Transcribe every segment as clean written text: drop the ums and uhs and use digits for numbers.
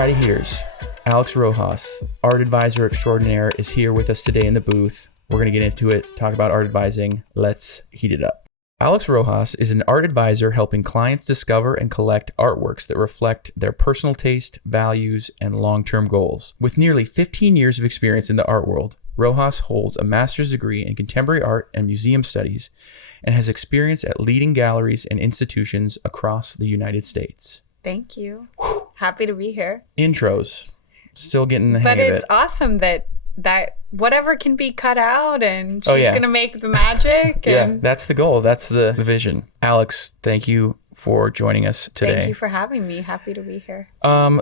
Friday Hears. Alex Rojas, art advisor extraordinaire, is here with us today in the booth. We're going to get into it, talk about art advising. Let's heat it up. Alex Rojas is an art advisor helping clients discover and collect artworks that reflect their personal taste, values, and long-term goals. With nearly 15 years of experience in the art world, Rojas holds a master's degree in contemporary art and museum studies and has experience at leading galleries and institutions across the United States. Thank you. Whew. Happy to be here. Intros. Still getting the hang of it. But it's awesome that whatever can be cut out and she's going to make the magic. Yeah, that's the goal. That's the vision. Alex, thank you for joining us today. Thank you for having me. Happy to be here.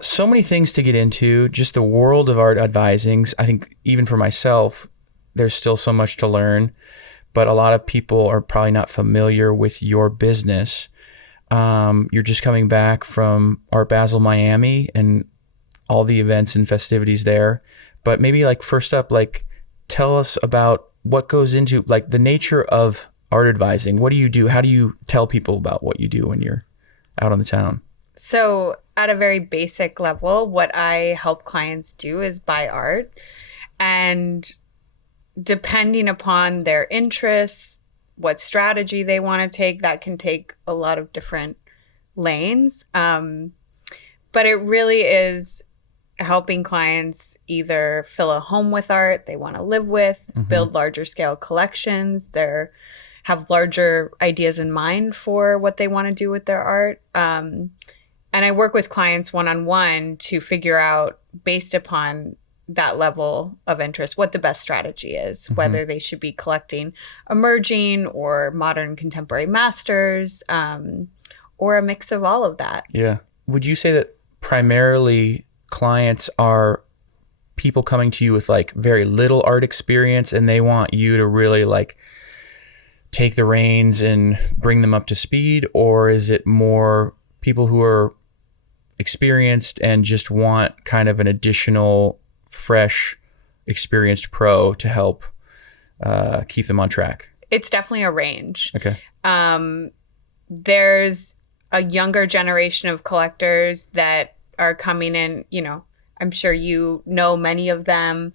So many things to get into. Just the world of art advising. I think even for myself, there's still so much to learn, but a lot of people are probably not familiar with your business. You're just coming back from Art Basel Miami and all the events and festivities there. But maybe first up, tell us about what goes into the nature of art advising. What do you do? How do you tell people about what you do when you're out on the town? So at a very basic level, what I help clients do is buy art. And depending upon their interests, what strategy they want to take, that can take a lot of different lanes. But it really is helping clients either fill a home with art they want to live with, build larger scale collections, have larger ideas in mind for what they want to do with their art. And I work with clients one-on-one to figure out, based upon that level of interest, what the best strategy is, whether they should be collecting emerging or modern contemporary masters, or a mix of all of that. Yeah. Would you say that primarily clients are people coming to you with very little art experience and they want you to really take the reins and bring them up to speed? Or is it more people who are experienced and just want kind of an additional fresh experienced pro to help keep them on track? It's definitely a range. Okay. There's a younger generation of collectors that are coming in, I'm sure you know many of them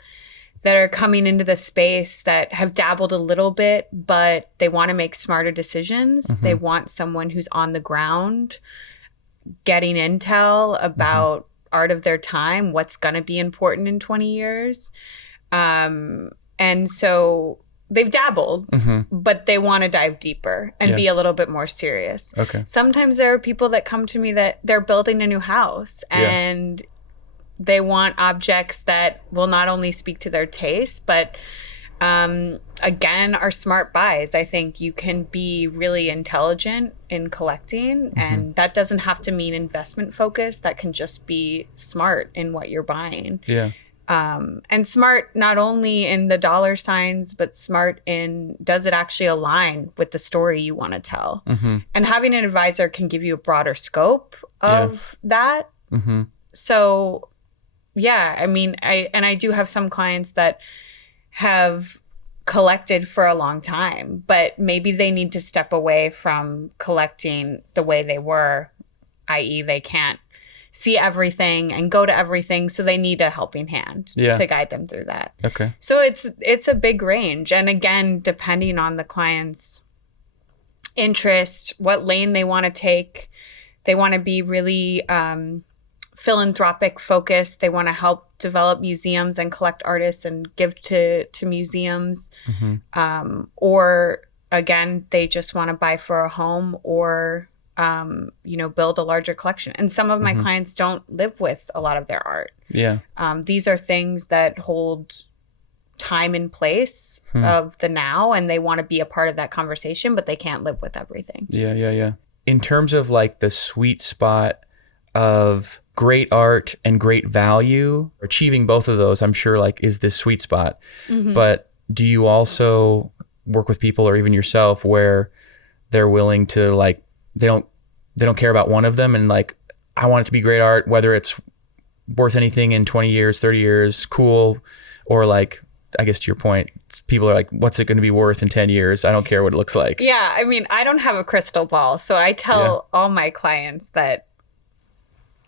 that are coming into the space that have dabbled a little bit, but they want to make smarter decisions. They want someone who's on the ground, getting intel about art of their time, what's going to be important in 20 years. And so they've dabbled, but they want to dive deeper and be a little bit more serious. Okay. Sometimes there are people that come to me that they're building a new house and they want objects that will not only speak to their taste, but again, are smart buys. I think you can be really intelligent in collecting, and that doesn't have to mean investment focus. That can just be smart in what you're buying. Yeah. And smart not only in the dollar signs, but smart in, does it actually align with the story you want to tell? And having an advisor can give you a broader scope of that. So yeah, I mean, I do have some clients that have collected for a long time, but maybe they need to step away from collecting the way they were, i.e. they can't see everything and go to everything, so they need a helping hand to guide them through that. Okay. So it's a big range, and again, depending on the client's interest, what lane they want to take, they want to be really philanthropic focused. They want to help develop museums and collect artists and give to museums, or again, they just want to buy for a home or build a larger collection. And some of my clients don't live with a lot of their art. Yeah. These are things that hold time and place of the now, and they want to be a part of that conversation, but they can't live with everything. Yeah. In terms of the sweet spot of great art and great value, achieving both of those, I'm sure is this sweet spot. But do you also work with people, or even yourself, where they're willing to they don't care about one of them, and I want it to be great art, whether it's worth anything in 20 years, 30 years, cool, or I guess to your point, people are what's it going to be worth in 10 years? I don't care what it looks like. Yeah, I mean, I don't have a crystal ball, so I tell all my clients that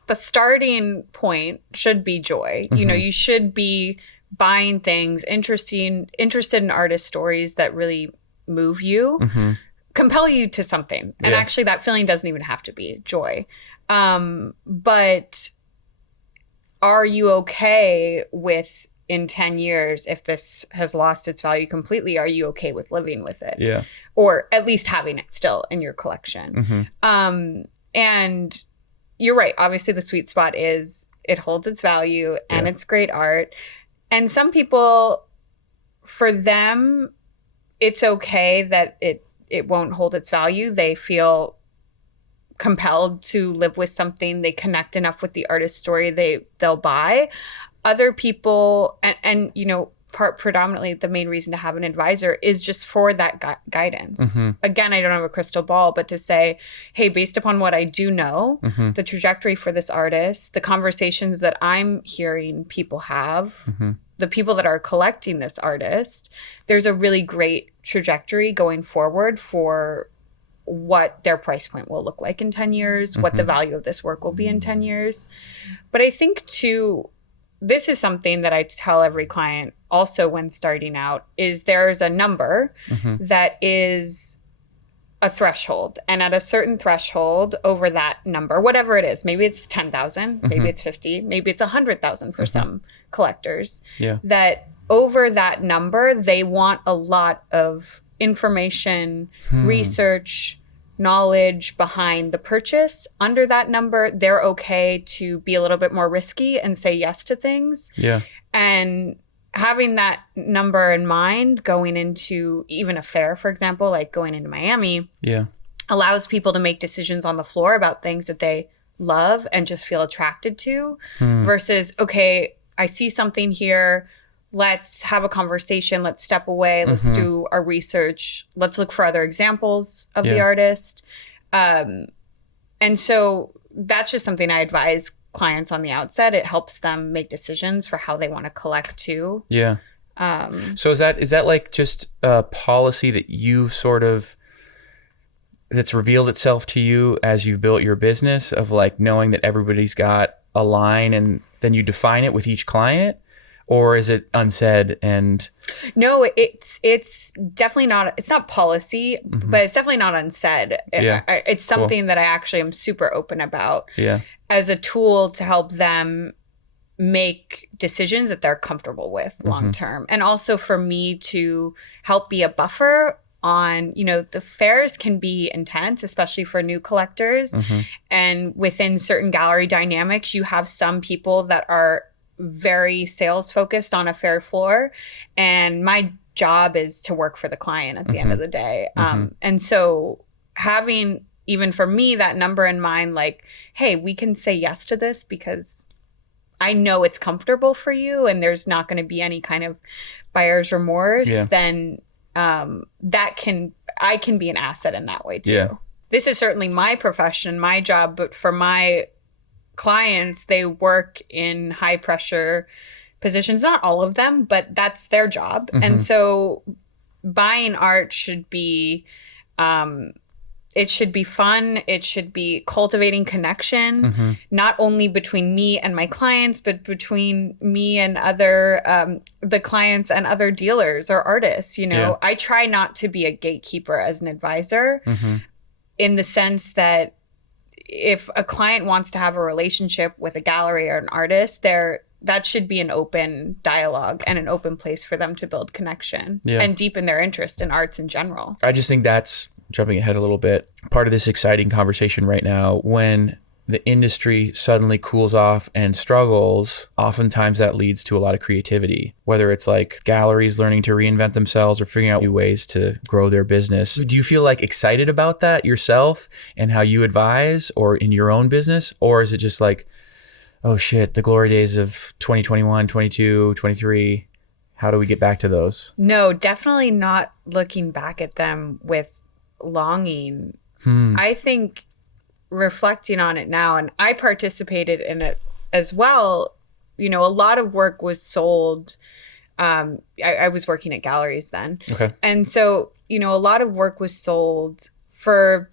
the starting point should be joy. You know, you should be buying things, interested in artist stories that really move you, compel you to something. And actually that feeling doesn't even have to be joy. But are you okay with, in 10 years, if this has lost its value completely, are you okay with living with it? Yeah. Or at least having it still in your collection? And you're right. Obviously, the sweet spot is it holds its value and it's great art. And some people, for them, it's okay that it won't hold its value. They feel compelled to live with something. They connect enough with the artist story they'll buy. Other people, and you know, predominantly the main reason to have an advisor is just for that guidance. Again, I don't have a crystal ball, but to say, hey, based upon what I do know, the trajectory for this artist, the conversations that I'm hearing people have, the people that are collecting this artist, there's a really great trajectory going forward for what their price point will look like in 10 years, what the value of this work will be in 10 years. But I think too, this is something that I tell every client also when starting out, is there's a number that is a threshold. And at a certain threshold over that number, whatever it is, maybe it's 10,000, maybe it's 50, maybe it's 100,000 for some collectors, that over that number, they want a lot of information, research, knowledge behind the purchase. Under that number, they're okay to be a little bit more risky and say yes to things. And having that number in mind going into even a fair, for example, like going into Miami, allows people to make decisions on the floor about things that they love and just feel attracted to versus, okay, I see something here. Let's have a conversation. Let's step away. Let's do our research. Let's look for other examples of the artist. And so that's just something I advise clients on the outset. It helps them make decisions for how they want to collect too. So is that like just a policy that you've sort of, that's revealed itself to you as you've built your business, of like knowing that everybody's got a line and then you define it with each client? Or is it unsaid? And no, it's definitely not. It's not policy, but it's definitely not unsaid. It's something that I actually am super open about. As a tool to help them make decisions that they're comfortable with long term, and also for me to help be a buffer on, you know, the fairs can be intense, especially for new collectors, and within certain gallery dynamics, you have some people that are very sales focused on a fair floor, and my job is to work for the client at the end of the day. And so having, even for me, that number in mind, like, hey, we can say yes to this because I know it's comfortable for you and there's not going to be any kind of buyer's remorse, then I can be an asset in that way too. This is certainly my profession, my job, but for my clients, they work in high pressure positions, not all of them, but that's their job. And so buying art should be it should be fun. It should be cultivating connection, not only between me and my clients, but between me and other the clients and other dealers or artists. You know, I try not to be a gatekeeper as an advisor, in the sense that if a client wants to have a relationship with a gallery or an artist, that should be an open dialogue and an open place for them to build connection and deepen their interest in arts in general. I just think that's, jumping ahead a little bit, part of this exciting conversation right now. When the industry suddenly cools off and struggles, oftentimes that leads to a lot of creativity, whether it's like galleries learning to reinvent themselves or figuring out new ways to grow their business. Do you feel like excited about that yourself and how you advise or in your own business? Or is it just like, oh shit, the glory days of 2021, 22, 23, how do we get back to those? No, definitely not looking back at them with longing. I think reflecting on it now, and I participated in it as well, you know, a lot of work was sold. I was working at galleries then. And so, you know, a lot of work was sold for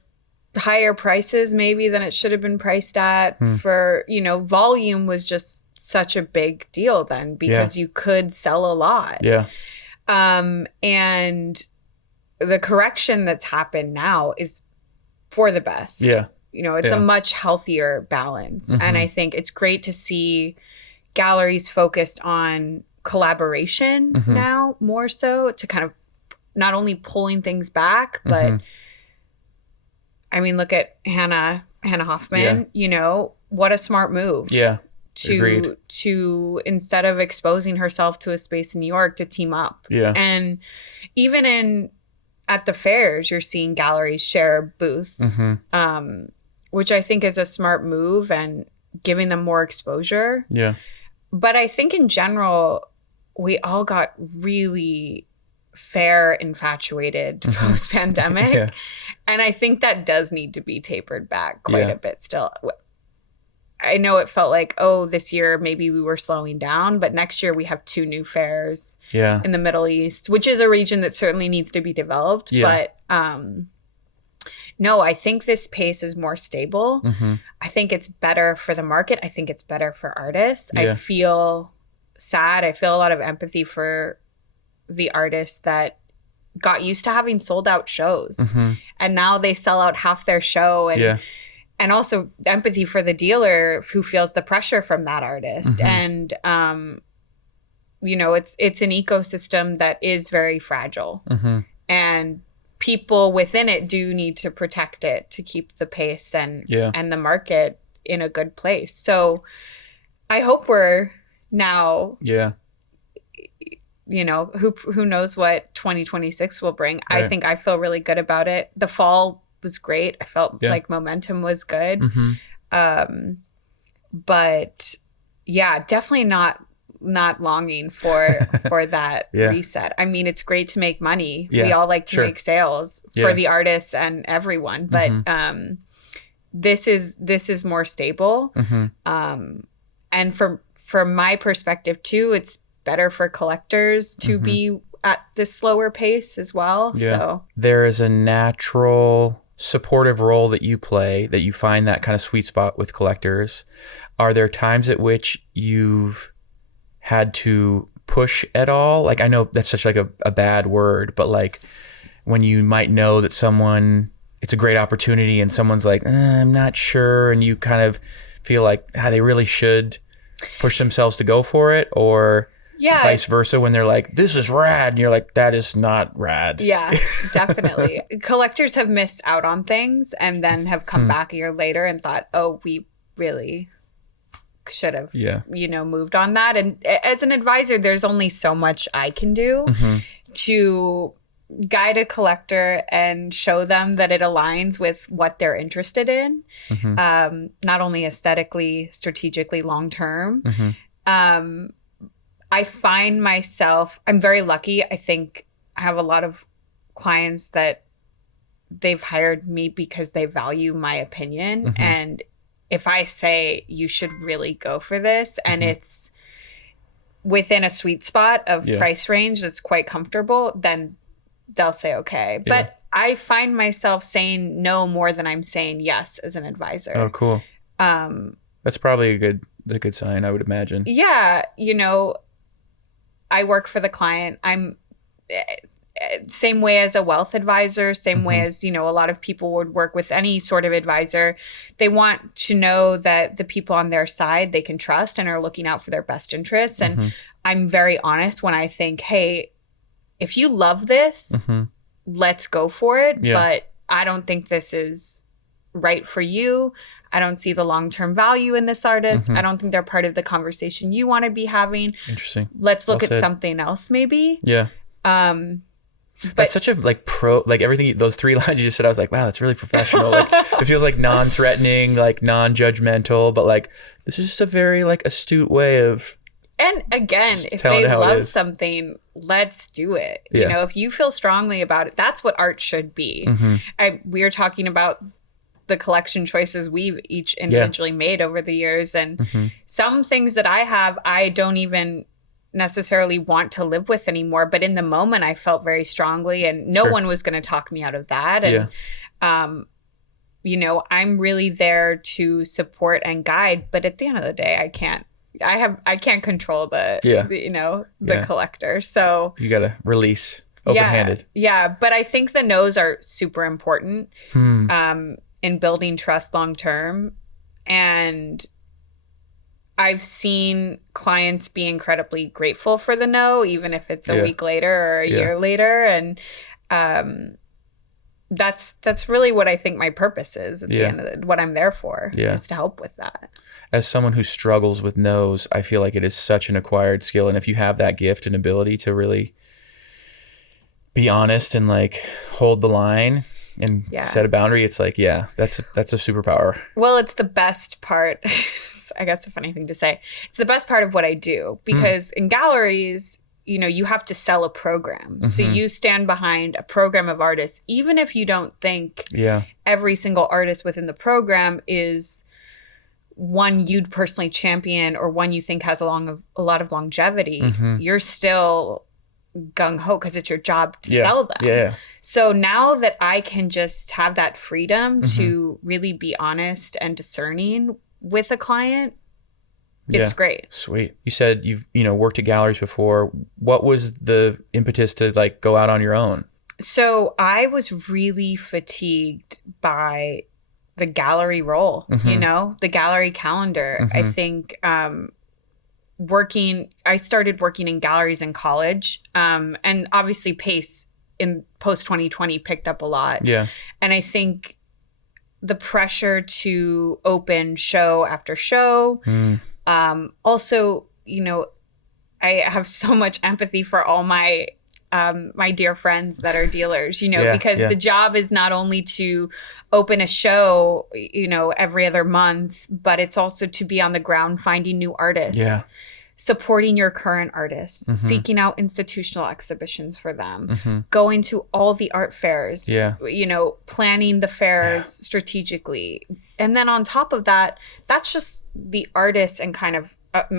higher prices maybe than it should have been priced at for, volume was just such a big deal then because you could sell a lot. Yeah. And the correction that's happened now is for the best. Yeah. It's a much healthier balance. And I think it's great to see galleries focused on collaboration now more so to kind of not only pulling things back, but I mean, look at Hannah Hoffman, what a smart move. Yeah. Agreed. To instead of exposing herself to a space in New York, to team up. Yeah. And even at the fairs, you're seeing galleries share booths, which I think is a smart move and giving them more exposure. Yeah. But I think in general, we all got really fair infatuated post-pandemic. Yeah. And I think that does need to be tapered back quite a bit still. I know it felt like, this year maybe we were slowing down, but next year we have 2 new fairs in the Middle East, which is a region that certainly needs to be developed. Yeah. But no, I think this pace is more stable. I think it's better for the market. I think it's better for artists. I feel sad. I feel a lot of empathy for the artists that got used to having sold out shows and now they sell out half their show and also empathy for the dealer who feels the pressure from that artist. And it's an ecosystem that is very fragile and people within it do need to protect it to keep the pace and the market in a good place. So I hope we're now who knows what 2026 will bring. Right. I think I feel really good about it. The fall was great. I felt like momentum was good. But definitely not longing for that reset. I mean, it's great to make money. We all like to make sales for the artists and everyone, but this is more stable. And from my perspective too, it's better for collectors to be at this slower pace as well. So there is a natural supportive role that you play, that you find that kind of sweet spot with collectors. Are there times at which you've had to push at all? Like, I know that's such like a bad word, but like when you might know that it's a great opportunity and someone's like, I'm not sure. And you kind of feel like they really should push themselves to go for it, or vice versa when they're like, this is rad. And you're like, that is not rad. Yeah, definitely. Collectors have missed out on things and then have come back a year later and thought, we really should have, moved on that. And as an advisor, there's only so much I can do to guide a collector and show them that it aligns with what they're interested in, not only aesthetically, strategically, long-term. I find myself, I'm very lucky. I think I have a lot of clients that they've hired me because they value my opinion. And if I say you should really go for this and it's within a sweet spot of price range that's quite comfortable, then they'll say okay. But I find myself saying no more than I'm saying yes as an advisor. Oh, cool. That's probably a good sign, I would imagine. Yeah, I work for the client. I'm same way as a wealth advisor, same way as, a lot of people would work with any sort of advisor. They want to know that the people on their side they can trust and are looking out for their best interests. And I'm very honest when I think, hey, if you love this, let's go for it. But I don't think this is right for you. I don't see the long-term value in this artist. I don't think they're part of the conversation you want to be having. Interesting. Let's look at something else maybe. Yeah. That's such a everything, those 3 lines you just said, I was like, wow, that's really professional. Like it feels like non-threatening, like non-judgmental, but like this is just a very astute way of. And again, if they love something, let's do it. If you feel strongly about it, that's what art should be. We were talking about the collection choices we've each individually made over the years. And some things that I have, I don't even necessarily want to live with anymore. But in the moment, I felt very strongly and no one was going to talk me out of that. And I'm really there to support and guide, but at the end of the day, I can't control the collector. So you got to release open-handed. Yeah. But I think the no's are super important in building trust long-term. And I've seen clients be incredibly grateful for the no, even if it's a week later or a year later. And that's really what I think my purpose is at the end of what I'm there for is to help with that. As someone who struggles with no's, I feel like it is such an acquired skill. And if you have that gift and ability to really be honest and like hold the line and set a boundary, it's like, that's a superpower. Well, it's the best part. I guess a funny thing to say. It's the best part of what I do because in galleries, you have to sell a program. Mm-hmm. So you stand behind a program of artists, even if you don't think every single artist within the program is one you'd personally champion or one you think has a lot of longevity. Mm-hmm. You're still gung-ho because it's your job to sell them. Yeah. So now that I can just have that freedom to really be honest and discerning with a client, it's great. Sweet. You said you've worked at galleries before. What was the impetus to like go out on your own? So I was really fatigued by the gallery role, the gallery calendar. I think I started working in galleries in college, and obviously pace in post 2020 picked up a lot. Yeah. And I think the pressure to open show after show. Also, I have so much empathy for all my my dear friends that are dealers, because the job is not only to open a show, every other month, but it's also to be on the ground finding new artists. Supporting your current artists, seeking out institutional exhibitions for them, going to all the art fairs, planning the fairs strategically. And then on top of that, that's just the artists and kind of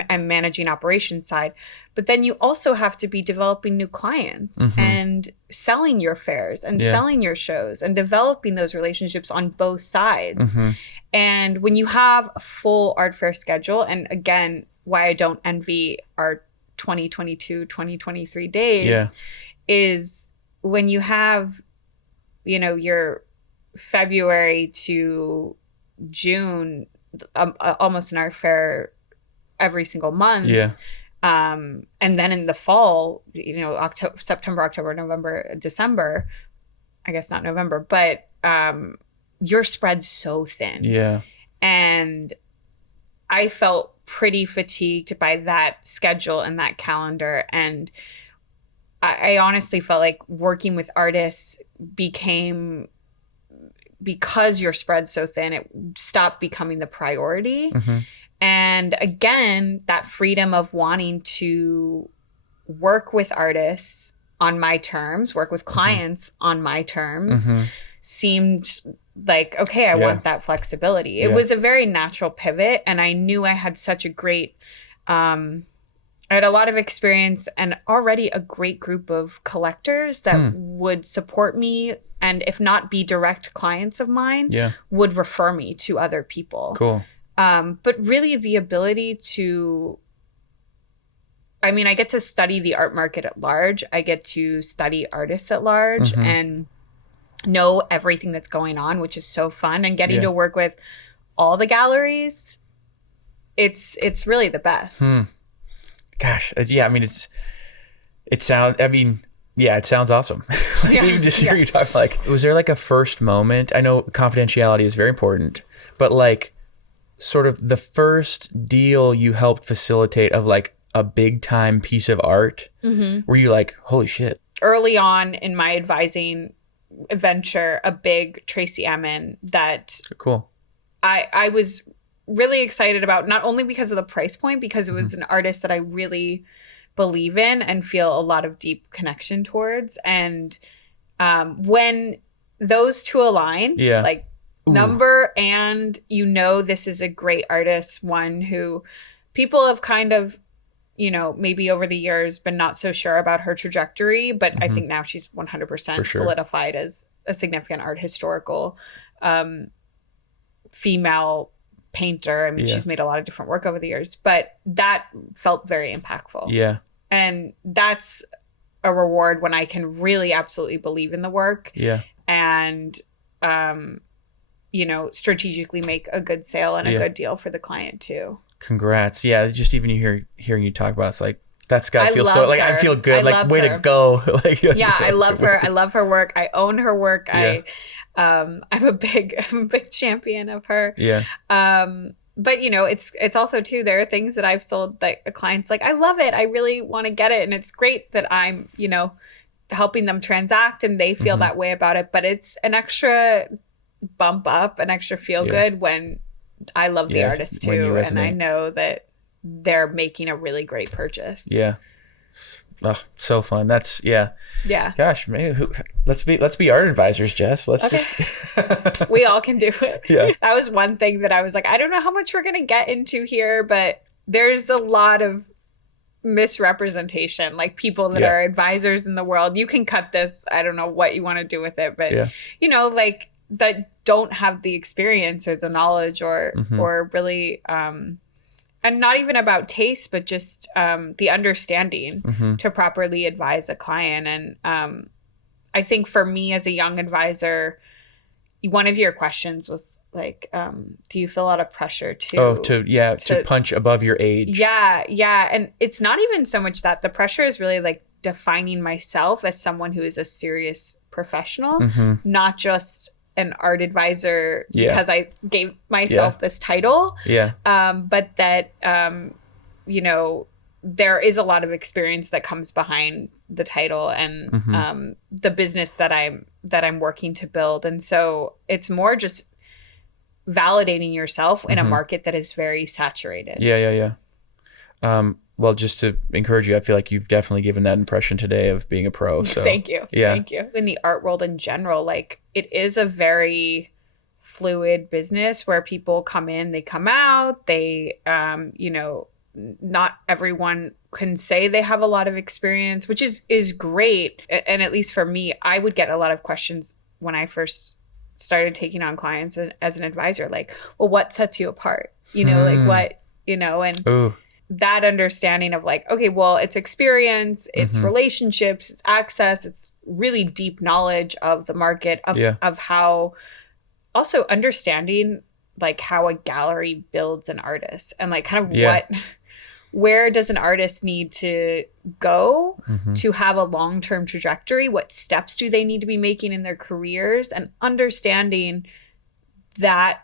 and managing operations side. But then you also have to be developing new clients and selling your fairs and selling your shows and developing those relationships on both sides. And when you have a full art fair schedule, and again, why I don't envy our 2022, 2023 days is when you have, your February to June, almost an art fair every single month. And then in the fall, September, October, November, December, I guess not November, but you're spread so thin. And I felt pretty fatigued by that schedule and that calendar. And I honestly felt like working with artists because you're spread so thin, it stopped becoming the priority. And again, that freedom of wanting to work with artists on my terms, work with clients on my terms, seemed like, okay, I want that flexibility. It was a very natural pivot. And I knew I had such a great, I had a lot of experience and already a great group of collectors that would support me. And if not be direct clients of mine, would refer me to other people. Cool. But really the ability to, I get to study the art market at large. I get to study artists at large and know everything that's going on, which is so fun. And getting to work with all the galleries, it's really the best. Gosh, it sounds awesome. Even just hear you talk, like, was there like a first moment? I know confidentiality is very important, but like sort of the first deal you helped facilitate of like a big time piece of art, were you like, holy shit? Early on in my advising venture, a big Tracy Emin that cool. I was really excited about, not only because of the price point, because it was an artist that I really believe in and feel a lot of deep connection towards. And when those two align, like number and this is a great artist, one who people have kind of, maybe over the years been not so sure about her trajectory, but I think now she's 100% solidified as a significant art historical. female painter. I mean, she's made a lot of different work over the years, but that felt very impactful. Yeah. And that's a reward when I can really absolutely believe in the work. Yeah. And, strategically make a good sale and a good deal for the client too. Congrats. Yeah. Just even hearing you talk about it, it's like, that's gotta feel so, like, her. I feel good. Like, way to go. Like, yeah, I love her. I love her work. I own her work. Yeah. I'm a big champion of her. Yeah. But it's also too, there are things that I've sold that a client's like, I love it. I really want to get it. And it's great that I'm, helping them transact and they feel that way about it. But it's an extra bump up, an extra feel good when I love the artist too. And I know that they're making a really great purchase. Yeah. Oh, so fun. That's yeah. Gosh, maybe let's be art advisors, Jess. Let's just we all can do it. Yeah. That was one thing that I was like, I don't know how much we're gonna get into here, but there's a lot of misrepresentation, like people that are advisors in the world. You can cut this. I don't know what you want to do with it, but like that don't have the experience or the knowledge or really and not even about taste, but just the understanding to properly advise a client. And I think for me as a young advisor, one of your questions was like, do you feel a lot of pressure to punch above your age? Yeah. And it's not even so much that. The pressure is really like defining myself as someone who is a serious professional, not just an art advisor because I gave myself this title. But that, there is a lot of experience that comes behind the title and the business that I'm working to build. And so it's more just validating yourself in a market that is very saturated. Yeah. Well, just to encourage you, I feel like you've definitely given that impression today of being a pro. So Thank you. Thank you. In the art world in general, like it is a very fluid business where people come in, they come out, they, not everyone can say they have a lot of experience, which is great. And at least for me, I would get a lot of questions when I first started taking on clients as an advisor, like, well, what sets you apart? Like what, and Ooh. That understanding of like, okay, well, it's experience, it's relationships, it's access, it's really deep knowledge of the market, of how, also understanding like how a gallery builds an artist and like kind of where does an artist need to go to have a long-term trajectory? What steps do they need to be making in their careers? And understanding that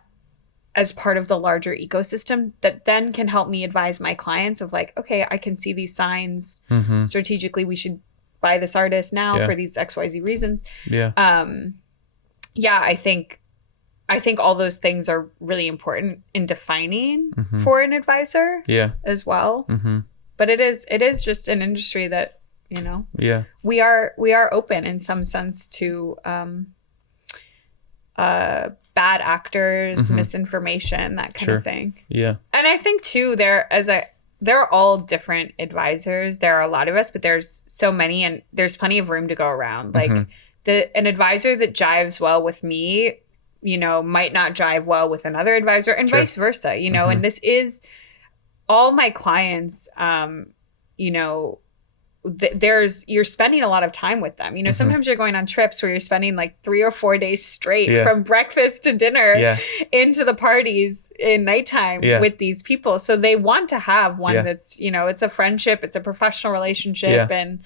as part of the larger ecosystem that then can help me advise my clients of like, okay, I can see these signs strategically. We should buy this artist now for these XYZ reasons. I think all those things are really important in defining for an advisor as well. But it is just an industry that, we are open in some sense to bad actors, misinformation, that kind of thing. Yeah. And I think too, there are all different advisors. There are a lot of us, but there's so many and there's plenty of room to go around. Like an advisor that jives well with me, might not jive well with another advisor and vice versa, and this is all my clients, you're spending a lot of time with them. Sometimes you're going on trips where you're spending like 3 or 4 days straight from breakfast to dinner into the parties in nighttime with these people. So they want to have one that's, it's a friendship, it's a professional relationship. And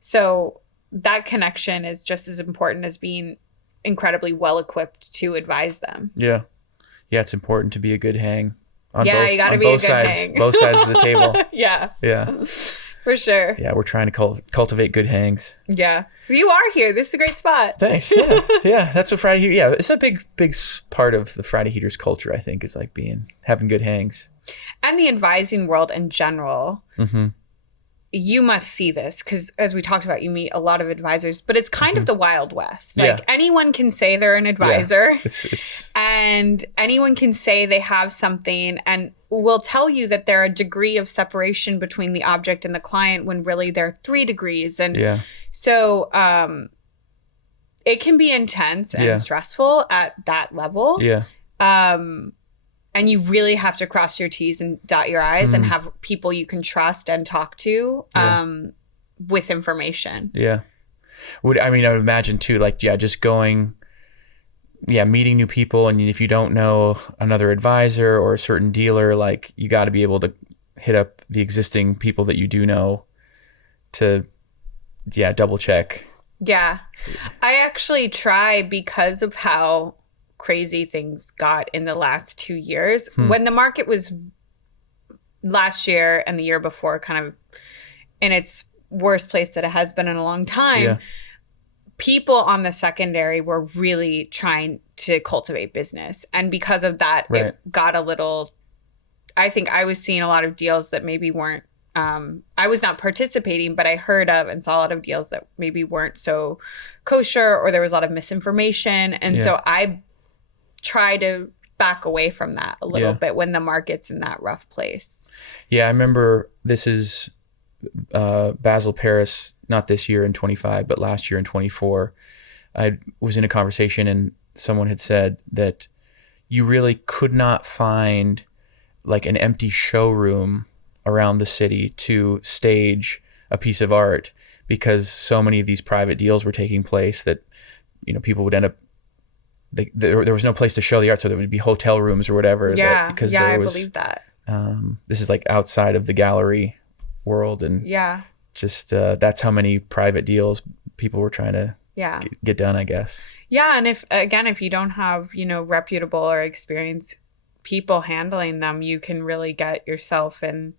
so that connection is just as important as being incredibly well equipped to advise them. Yeah, it's important to be a good hang. You got to be a good hang. Both sides of the table. Yeah. For sure. Yeah, we're trying to cultivate good hangs. Yeah. You are here. This is a great spot. Thanks. Yeah. That's what Friday Heater. Yeah, it's a big part of the Friday Heaters culture, I think, is like having good hangs. And the advising world in general. You must see this because, as we talked about, you meet a lot of advisors, but it's kind of the Wild West. Like anyone can say they're an advisor, and anyone can say they have something, and will tell you that there are a degree of separation between the object and the client when really there are 3 degrees. And so it can be intense and stressful at that level. And you really have to cross your T's and dot your I's and have people you can trust and talk to with information. Yeah. I would imagine too, like, just going, meeting new people. And if you don't know another advisor or a certain dealer, like, you got to be able to hit up the existing people that you do know to, double check. Yeah. I actually try, because of how crazy things got in the last 2 years, when the market was last year and the year before kind of in its worst place that it has been in a long time, people on the secondary were really trying to cultivate business. And because of that, it got a little, I think I was seeing a lot of deals that maybe weren't, I was not participating, but I heard of and saw a lot of deals that maybe weren't so kosher, or there was a lot of misinformation. And so I try to back away from that a little bit when the market's in that rough place. Yeah, I remember this is Basil Paris, not this year in 25, but last year in 24. I was in a conversation and someone had said that you really could not find like an empty showroom around the city to stage a piece of art, because so many of these private deals were taking place that, people would end up, there was no place to show the art, so there would be hotel rooms or whatever. I believe that. This is like outside of the gallery world, and just that's how many private deals people were trying to get done, I guess. Yeah, and if you don't have reputable or experienced people handling them, you can really get yourself in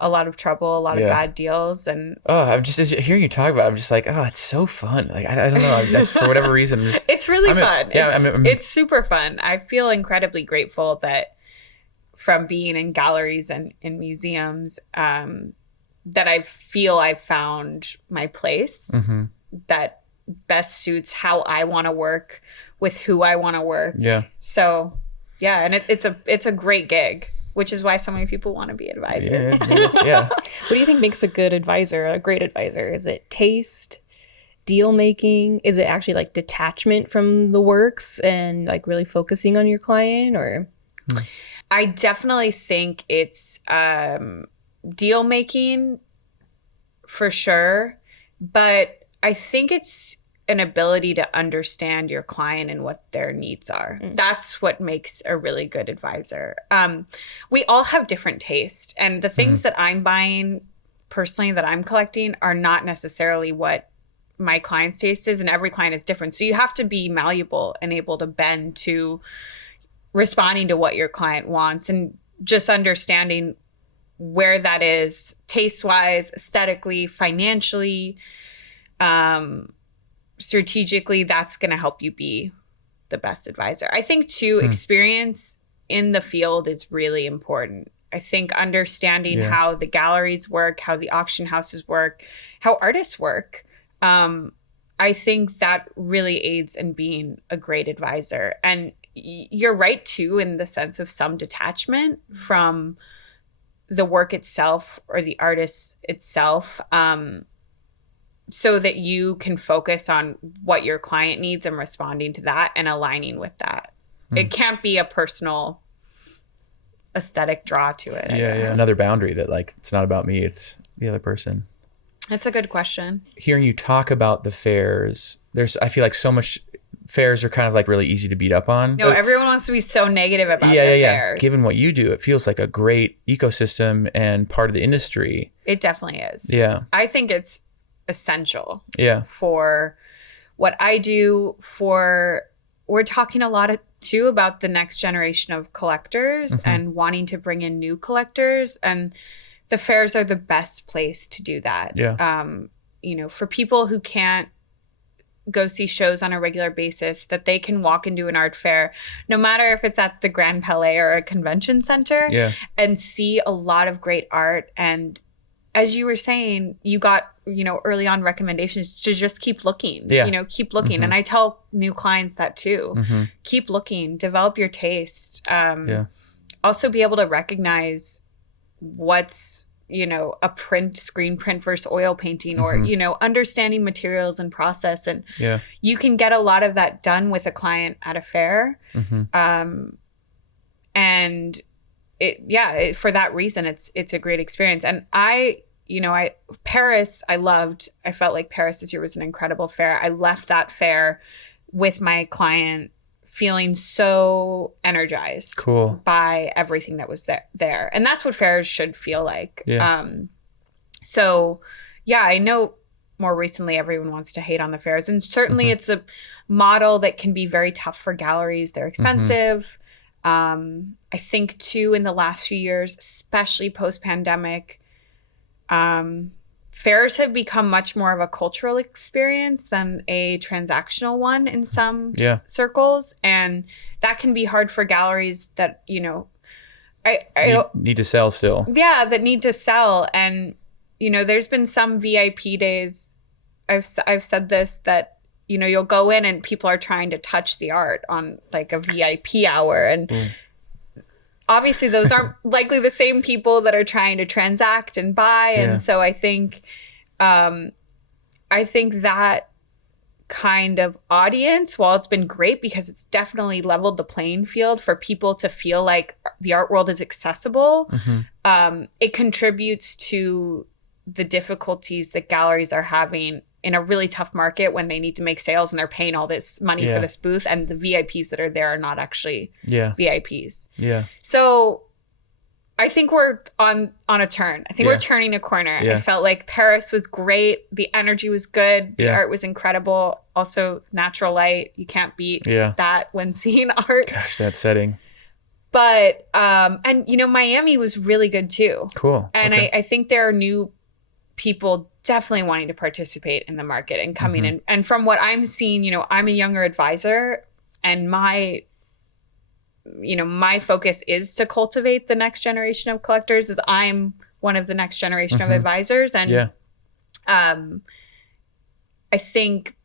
a lot of trouble, a lot of bad deals. And I'm just hearing you talk about it, I'm just like, it's so fun. Like, I don't know, for whatever reason, it's really fun. It's super fun. I feel incredibly grateful that from being in galleries and in museums, that I feel I found my place that best suits how I want to work with who I want to work. Yeah. So and it's a great gig, which is why so many people want to be advisors. What do you think makes a good advisor, a great advisor? Is it taste, deal making? Is it actually like detachment from the works and like really focusing on your client? Or I definitely think it's deal making for sure, but I think it's an ability to understand your client and what their needs are. That's what makes a really good advisor. We all have different taste, and the things that I'm buying personally, that I'm collecting, are not necessarily what my client's taste is, and every client is different. So you have to be malleable and able to bend to responding to what your client wants, and just understanding where that is taste-wise, aesthetically, financially, strategically. That's going to help you be the best advisor. I think too, experience in the field is really important. I think understanding how the galleries work, how the auction houses work, how artists work, I think that really aids in being a great advisor. And you're right too, in the sense of some detachment from the work itself or the artist itself, so that you can focus on what your client needs and responding to that and aligning with that. It can't be a personal aesthetic draw to it. Yeah. Another boundary that, like, it's not about me, it's the other person. That's a good question. Hearing you talk about the fairs, I feel like so much fairs are kind of like really easy to beat up on. No, everyone wants to be so negative about their fairs. Given what you do, it feels like a great ecosystem and part of the industry. It definitely is. Yeah. I think it's essential for what I do. We're talking a lot too about the next generation of collectors and wanting to bring in new collectors, and the fairs are the best place to do that. For people who can't go see shows on a regular basis, that they can walk into an art fair, no matter if it's at the Grand Palais or a convention center, and see a lot of great art. And as you were saying, you got, early on recommendations to just keep looking, keep looking. And I tell new clients that too. Keep looking, develop your taste. Also be able to recognize what's a screen print versus oil painting, or, understanding materials and process. And you can get a lot of that done with a client at a fair. And for that reason, it's a great experience. And Paris, I loved. I felt like Paris this year was an incredible fair. I left that fair with my client feeling so energized by everything that was there. And that's what fairs should feel like. I know more recently everyone wants to hate on the fairs, and certainly it's a model that can be very tough for galleries. They're expensive. I think too, in the last few years, especially post-pandemic, fairs have become much more of a cultural experience than a transactional one in some circles. And that can be hard for galleries that, I need to sell still. Yeah, that need to sell. And, there's been some VIP days, I've said this, that, you'll go in and people are trying to touch the art on like a VIP hour. And obviously those aren't likely the same people that are trying to transact and buy. And so I think that kind of audience, while it's been great because it's definitely leveled the playing field for people to feel like the art world is accessible, it contributes to the difficulties that galleries are having in a really tough market when they need to make sales and they're paying all this money for this booth, and the VIPs that are there are not actually VIPs. So I think we're on a turn. I think we're turning a corner. I felt like Paris was great. The energy was good. The art was incredible. Also, natural light. You can't beat that when seeing art. Gosh, that setting. But, and Miami was really good too. Cool. And I think there are new people definitely wanting to participate in the market and coming in. And from what I'm seeing, I'm a younger advisor, and my focus is to cultivate the next generation of collectors, as I'm one of the next generation of advisors. And I think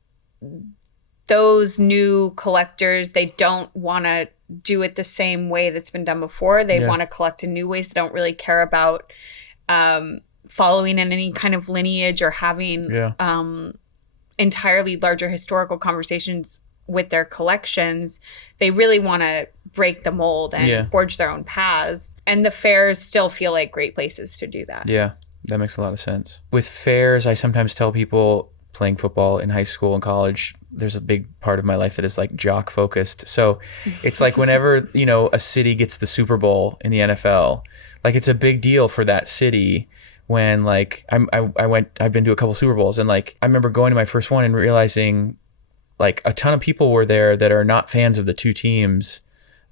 those new collectors, they don't want to do it the same way that's been done before. They want to collect in new ways. They don't really care about following in any kind of lineage or having entirely larger historical conversations with their collections. They really want to break the mold and forge their own paths. And the fairs still feel like great places to do that. Yeah, that makes a lot of sense. With fairs, I sometimes tell people, playing football in high school and college, there's a big part of my life that is like jock focused. So it's like whenever, a city gets the Super Bowl in the NFL, like it's a big deal for that city. When like I've been to a couple Super Bowls, and like I remember going to my first one and realizing like a ton of people were there that are not fans of the two teams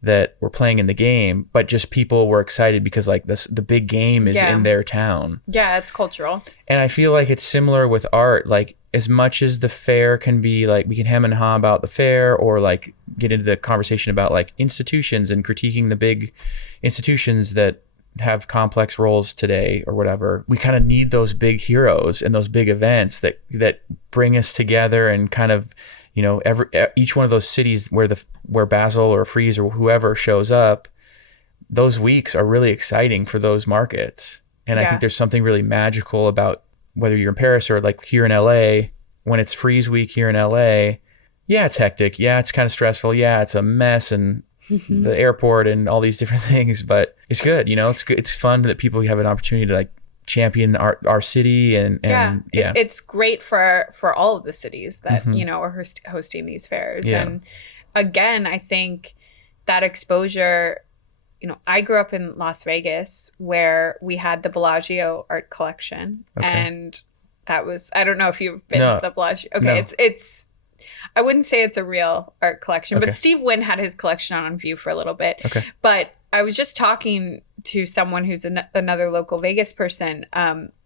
that were playing in the game, but just people were excited because like the big game is in their town. Yeah, it's cultural. And I feel like it's similar with art. Like as much as the fair can be like, we can hem and haw about the fair, or like get into the conversation about like institutions and critiquing the big institutions that have complex roles today or whatever. We kind of need those big heroes and those big events that bring us together, and kind of, each one of those cities where Basel or Frieze or whoever shows up, those weeks are really exciting for those markets. And I think there's something really magical about whether you're in Paris or like here in LA, when it's Frieze week here in LA, it's hectic. It's kind of stressful. It's a mess, and the airport and all these different things, but it's good. It's good. It's fun that people have an opportunity to like champion our city, and it's great for all of the cities that are hosting these fairs. And again, I think that exposure, I grew up in Las Vegas, where we had the Bellagio art collection, and that was, I don't know if you've been to the Bellagio. It's I wouldn't say it's a real art collection, but Steve Wynn had his collection on view for a little bit. But I was just talking to someone who's another local Vegas person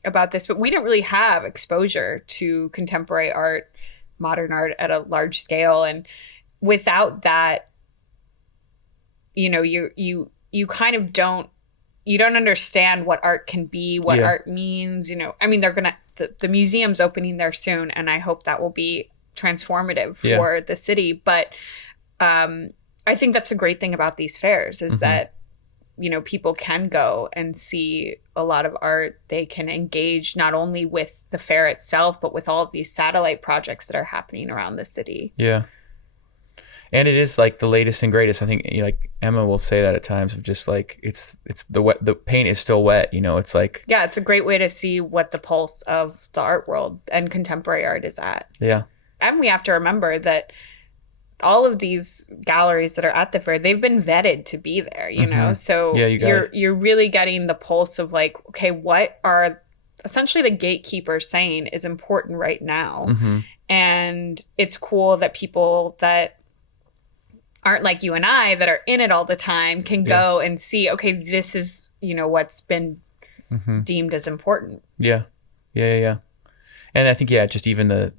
about this, but we don't really have exposure to contemporary art, modern art at a large scale. And without that, you kind of don't understand what art can be, what art means. I mean, the museum's opening there soon, and I hope that will be transformative for the city. But I think that's a great thing about these fairs, is that people can go and see a lot of art. They can engage not only with the fair itself, but with all of these satellite projects that are happening around the city. Yeah. And it is like the latest and greatest. I think like Emma will say that at times of just like it's the paint is still wet. It's like, yeah, it's a great way to see what the pulse of the art world and contemporary art is at. Yeah. And we have to remember that all of these galleries that are at the fair, they've been vetted to be there, so yeah, you're really getting the pulse of like, okay, what are essentially the gatekeepers saying is important right now. And it's cool that people that aren't like you and I that are in it all the time can go and see, okay, this is, what's been deemed as important. Yeah. And I think, just even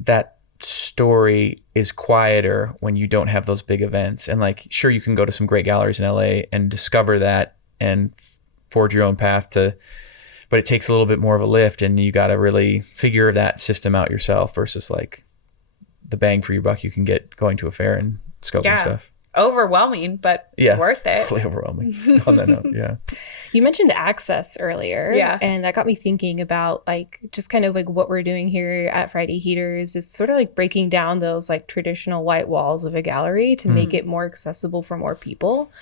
that story is quieter when you don't have those big events. And like, sure, you can go to some great galleries in LA and discover that and forge your own path but it takes a little bit more of a lift, and you got to really figure that system out yourself versus like the bang for your buck you can get going to a fair and scoping stuff. Overwhelming, but worth it. Totally overwhelming on that note. Yeah. You mentioned access earlier. Yeah. And that got me thinking about like just kind of like what we're doing here at Friday Heaters is sort of like breaking down those like traditional white walls of a gallery to make it more accessible for more people.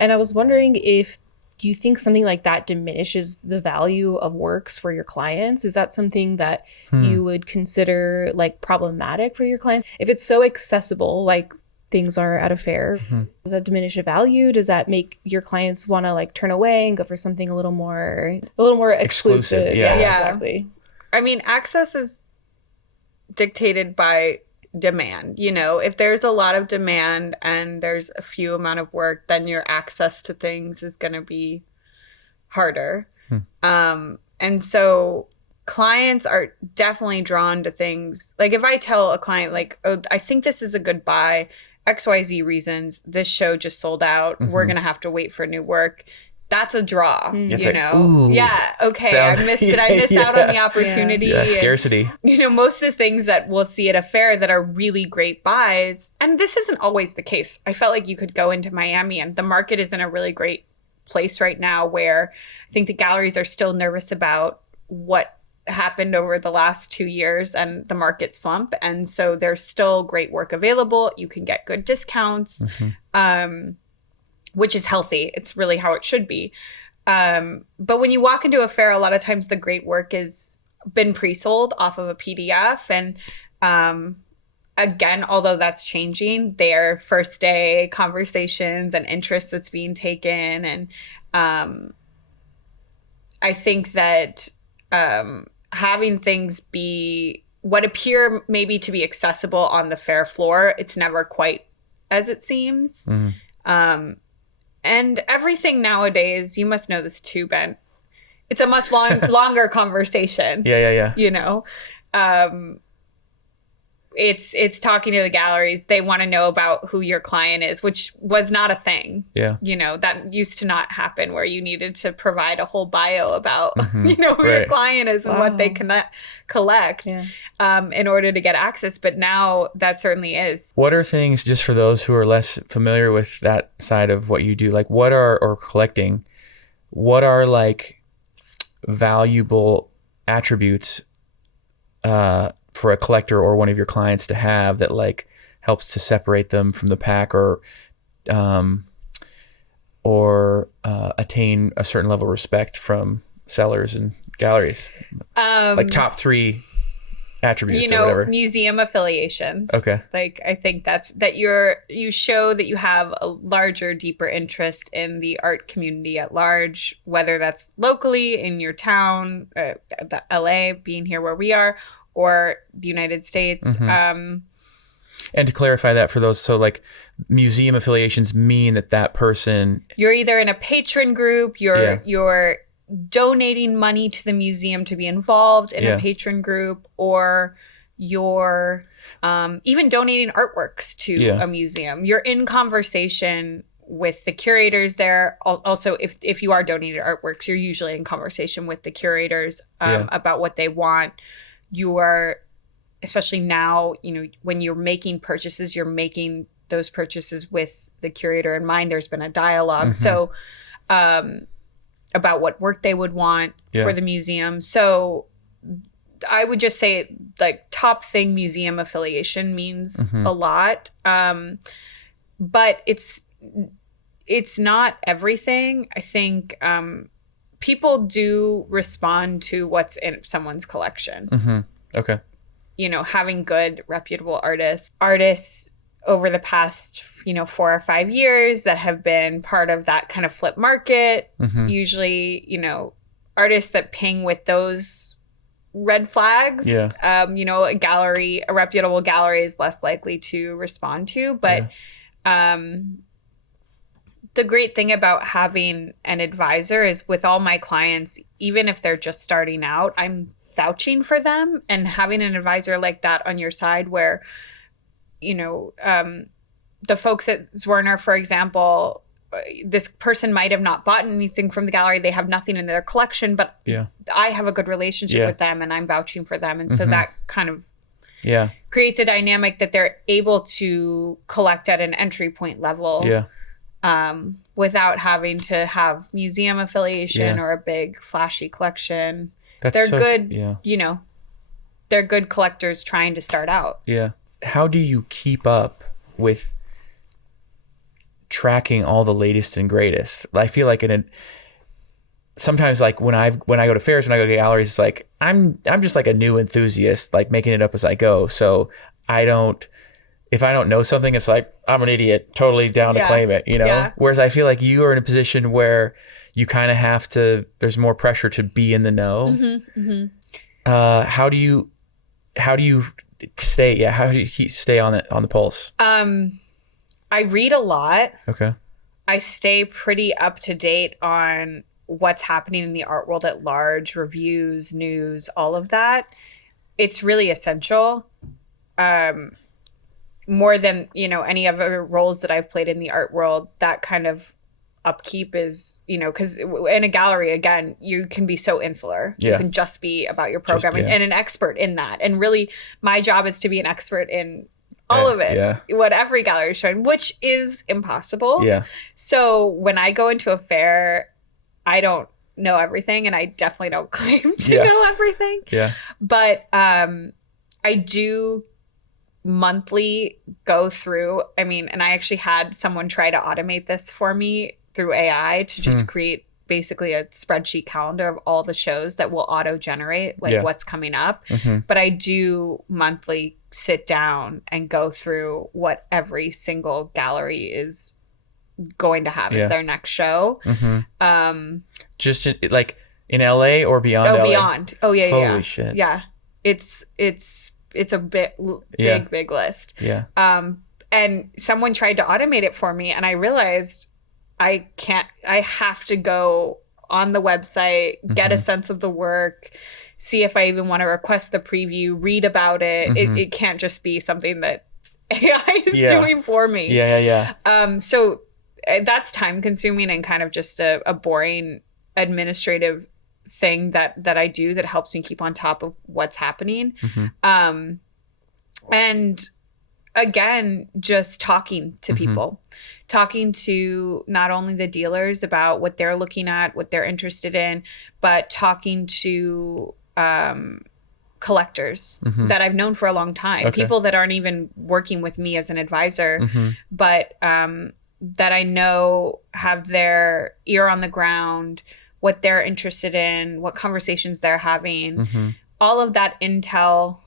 And I was wondering if you think something like that diminishes the value of works for your clients? Is that something that you would consider like problematic for your clients? If it's so accessible, like things are at a fair, does that diminish the value? Does that make your clients want to like turn away and go for something a little more exclusive? Yeah. Exactly. I mean, access is dictated by demand. If there's a lot of demand and there's a few amount of work, then your access to things is going to be harder. And so clients are definitely drawn to things. Like if I tell a client like, oh, I think this is a good buy, XYZ reasons, this show just sold out, we're going to have to wait for new work. That's a draw, It's like, ooh, yeah, okay, I missed it. I missed out on the opportunity. Yeah, scarcity. And, most of the things that we'll see at a fair that are really great buys, and this isn't always the case. I felt like you could go into Miami and the market is in a really great place right now where I think the galleries are still nervous about what happened over the last 2 years and the market slump. And so there's still great work available. You can get good discounts. Which is healthy. It's really how it should be. But when you walk into a fair, a lot of times the great work has been pre-sold off of a PDF. And again, although that's changing, their first day conversations and interest that's being taken. And I think that having things be what appear maybe to be accessible on the fair floor, it's never quite as it seems. And everything nowadays, you must know this too, Ben. It's a much longer conversation. Yeah. It's talking to the galleries. They want to know about who your client is, which was not a thing. Yeah. That used to not happen where you needed to provide a whole bio about, who Right. your client is and what they collect in order to get access. But now that certainly is. What are things, just for those who are less familiar with that side of what you do, like what are like valuable attributes for a collector or one of your clients to have that like helps to separate them from the pack or attain a certain level of respect from sellers and galleries? Like top 3 attributes or whatever. Museum affiliations. Okay. Like I think that you show that you have a larger, deeper interest in the art community at large, whether that's locally in your town, the LA, being here where we are, or the United States. And to clarify that for those, so like museum affiliations mean that person, you're either in a patron group, you're donating money to the museum to be involved in a patron group, or you're even donating artworks to a museum. You're in conversation with the curators there. Also, if you are donating artworks, you're usually in conversation with the curators about what they want. You are, especially now, when you're making purchases, you're making those purchases with the curator in mind. There's been a dialogue. So about what work they would want for the museum. So I would just say like top thing, museum affiliation means a lot. But it's not everything. I think people do respond to what's in someone's collection. Okay. You know, having good, reputable artists over the past, 4 or 5 years that have been part of that kind of flip market. Usually, artists that ping with those red flags, a reputable gallery is less likely to respond to. But the great thing about having an advisor is with all my clients, even if they're just starting out, I'm vouching for them, and having an advisor like that on your side where, the folks at Zwerner, for example, this person might have not bought anything from the gallery. They have nothing in their collection, but I have a good relationship with them and I'm vouching for them. And so that kind of creates a dynamic that they're able to collect at an entry point level without having to have museum affiliation or a big flashy collection. They're good, they're good collectors trying to start out. Yeah. How do you keep up with tracking all the latest and greatest? I feel like sometimes like when I go to fairs, when I go to galleries, it's like I'm just like a new enthusiast, like making it up as I go. So if I don't know something, it's like I'm an idiot, totally down to claim it, Whereas I feel like you are in a position where you kind of have to. There's more pressure to be in the know. How do you stay? How do you stay on the pulse? I read a lot. Okay. I stay pretty up to date on what's happening in the art world at large, reviews, news, all of that. It's really essential. More than, any other roles that I've played in the art world, that kind of upkeep is, because in a gallery, again, you can be so insular. You can just be about your programming and an expert in that. And really, my job is to be an expert in all of it, what every gallery is showing, which is impossible. So when I go into a fair, I don't know everything, and I definitely don't claim to know everything. But I do monthly go through, and I actually had someone try to automate this for me through AI to just create basically a spreadsheet calendar of all the shows that will auto-generate what's coming up. But I do monthly sit down and go through what every single gallery is going to have as their next show. Just like in LA or beyond LA? Beyond. Oh, yeah. Holy shit. Yeah. It's a big list. And someone tried to automate it for me, and I realized I have to go on the website, get a sense of the work, see if I even want to request the preview, read about it. It can't just be something that AI is doing for me. So that's time consuming and kind of just a boring administrative thing that I do that helps me keep on top of what's happening. And again, just talking to people, talking to not only the dealers about what they're looking at, what they're interested in, but talking to collectors that I've known for a long time, people that aren't even working with me as an advisor, but that I know have their ear on the ground, what they're interested in, what conversations they're having. All of that intel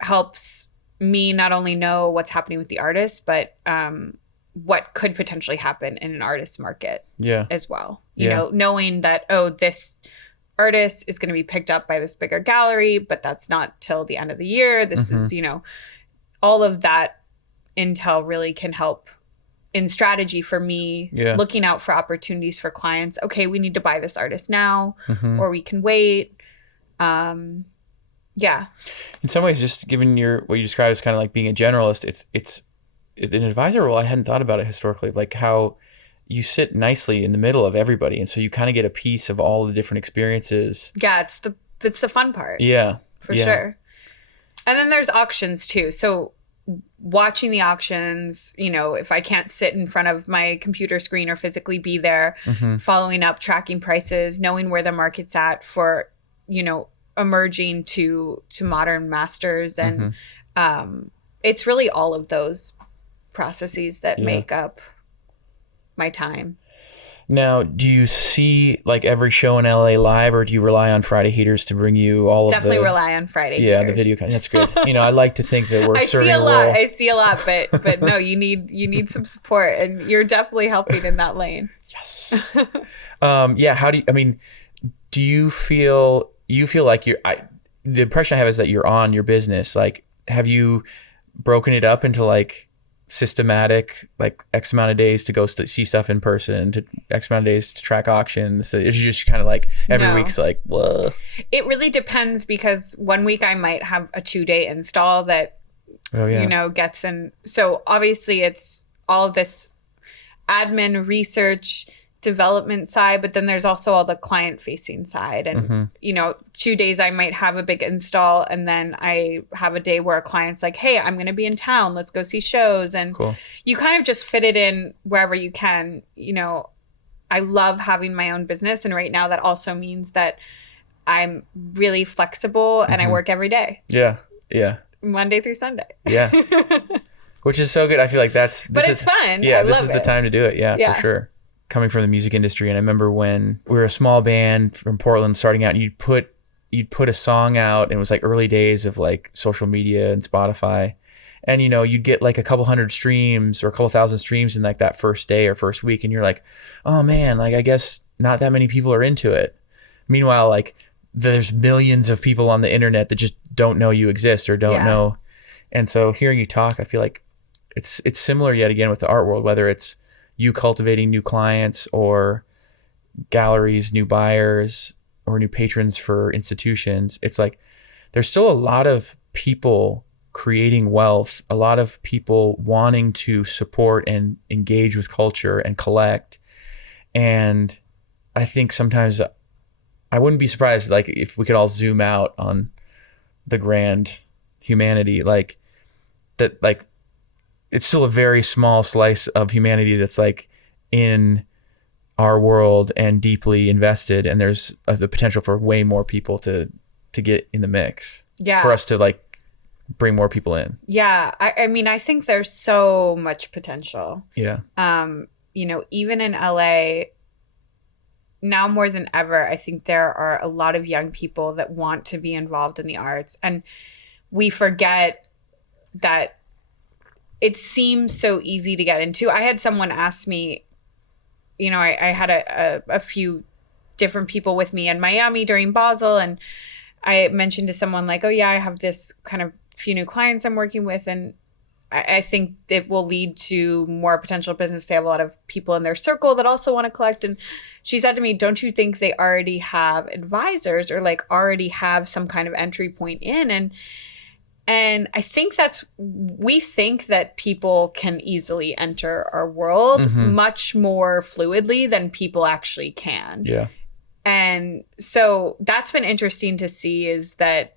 helps me not only know what's happening with the artist, but what could potentially happen in an artist market as well. You know, knowing that, this artist is going to be picked up by this bigger gallery, but that's not till the end of the year. This is, all of that intel really can help in strategy for me, looking out for opportunities for clients. Okay, we need to buy this artist now, or we can wait. In some ways, just given what you describe as kind of like being a generalist, it's an advisor role. I hadn't thought about it historically, like how you sit nicely in the middle of everybody, and so you kind of get a piece of all the different experiences. Yeah, it's the fun part. For sure. And then there's auctions too. So watching the auctions, you know, if I can't sit in front of my computer screen or physically be there, following up, tracking prices, knowing where the market's at for, you know, emerging to modern masters. And it's really all of those processes that make up my time. Now, do you see like every show in LA live, or do you rely on Friday Heaters to bring you all Definitely of the... rely on Friday Yeah, Heaters. the video. That's good. You know, I like to think that we're I serving see a lot. role. I see a lot, but no, you need some support, and you're definitely helping in that lane. Yes. Yeah. How do you, I mean, do you feel like the impression I have is that you're on your business. Like, have you broken it up into like systematic, like X amount of days to go see stuff in person, to X amount of days to track auctions? It's just kind of like every week's like, whoa. It really depends, because one week I might have a 2-day install that, you know, gets in. So obviously it's all of this admin, research, development side, but then there's also all the client facing side. And, you know, 2 days I might have a big install, and then I have a day where a client's like, hey, I'm going to be in town. Let's go see shows. And you kind of just fit it in wherever you can. You know, I love having my own business. And right now that also means that I'm really flexible and I work every day. Yeah. Yeah. Monday through Sunday. Yeah. Which is so good. I feel like but it's fun. Yeah. I this love is it. the time to do it. Yeah, for sure. Coming from the music industry, and I remember when we were a small band from Portland starting out, and you'd put a song out, and it was like early days of like social media and Spotify, and you know, you'd get like a couple hundred streams or a couple thousand streams in like that first day or first week, and you're like, oh man, like I guess not that many people are into it. Meanwhile, like there's millions of people on the internet that just don't know you exist or don't know. And so hearing you talk, I feel like it's similar yet again with the art world, whether it's you cultivating new clients or galleries, new buyers, or new patrons for institutions. It's like there's still a lot of people creating wealth, a lot of people wanting to support and engage with culture and collect. And I think sometimes I wouldn't be surprised, like if we could all zoom out on the grand humanity, like that, like it's still a very small slice of humanity that's like in our world and deeply invested, and there's the potential for way more people to get in the mix. Yeah, for us to like bring more people in. Yeah, I mean, I think there's so much potential. Yeah. You know, even in LA now more than ever, I think there are a lot of young people that want to be involved in the arts, and we forget that it seems so easy to get into. I had someone ask me, you know, I had a few different people with me in Miami during Basel, and I mentioned to someone like, oh yeah, I have this kind of few new clients I'm working with, and I think it will lead to more potential business. They have a lot of people in their circle that also want to collect. And she said to me, don't you think they already have advisors or like already have some kind of entry point in? And I think we think that people can easily enter our world much more fluidly than people actually can. Yeah. And so that's been interesting to see, is that